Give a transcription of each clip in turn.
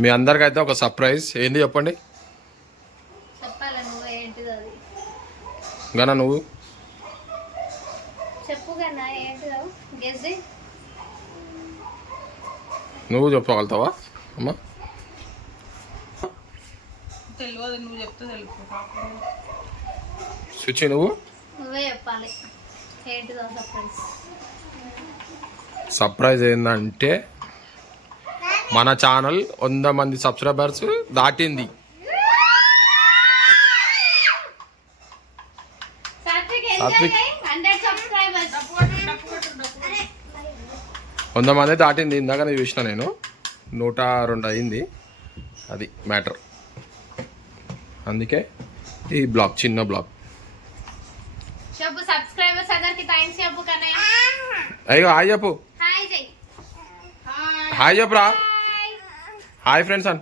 మీ అందరికైతే ఒక సర్ప్రైజ్. ఏంది చెప్పండి? చెప్పాలి నువ్వు, ఏంటిది అది? గనా నువ్వు చెప్పు కన్నా, ఏంటిదో గెస్ చేయి. నువ్వు చెప్పగలుగుతావా అమ్మా? తెలియదు, నువ్వు చెప్తే తెలుసు. సుచి నువ్వు నువ్వే చెప్పాలి ఏంటిదో సర్ప్రైజ్. సర్ప్రైజ్ ఏంటంటే మన ఛానల్ 100 మంది సబ్స్క్రైబర్స్ దాటింది. సాత్విక్ 100 మంది దాటింది. ఇందాక నేను చూసిన, నేను 102 అయింది. అది మ్యాటర్. అందుకే ఈ బ్లాగ్, చిన్న బ్లాగ్. చెప్పు సబ్స్క్రైబర్స్ అందరికి థాంక్స్ చెప్పు కన్నయ్య. అయ్యో హాయ్ చెప్పు. హాయ్ జై. హాయ్ చెప్పురా. హాయ్ ఫ్రెండ్స్ అన్.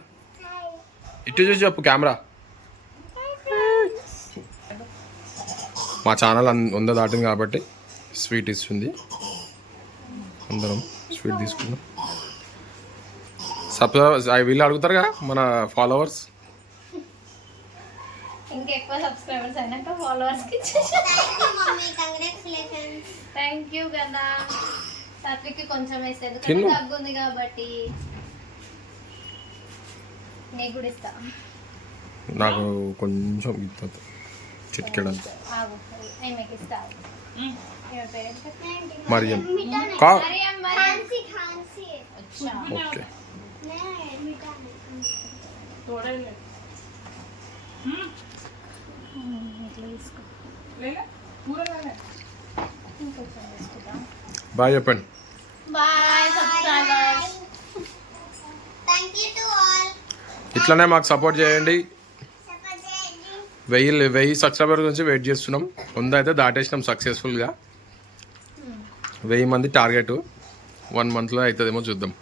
ఇటు చూసి చెప్పు కెమెరా. మా ఛానల్ 100 దాటింది కాబట్టి స్వీట్ ఇస్తుంది. అందరం స్వీట్ తీసుకున్నాం. వీళ్ళు అడుగుతారుగా మన ఫాలోవర్స్. ఇంకా ఎక్కువ సబ్స్క్రైబర్స్ అయినాక ఫాలోవర్స్ కి థ్యాంక్ యూ కదా. సాత్విక్ కొంచెం వేస్తే ఎందుకంటే తగ్గుంది కాబట్టి నీకు కూడా ఇస్తా. నాకు కొంచెం చిటికెడంత మరియం. ఓకే బాయ్ చెప్పండి. ఇట్లనే మాకు సపోర్ట్ చేయండి. 1000 సబ్స్క్రైబర్ గురించి వెయిట్ చేస్తున్నాం. 100 అయితే దాటేసినాం సక్సెస్ఫుల్గా. 1000 మంది టార్గెట్ 1 మంత్లో అవుతుందేమో చూద్దాం.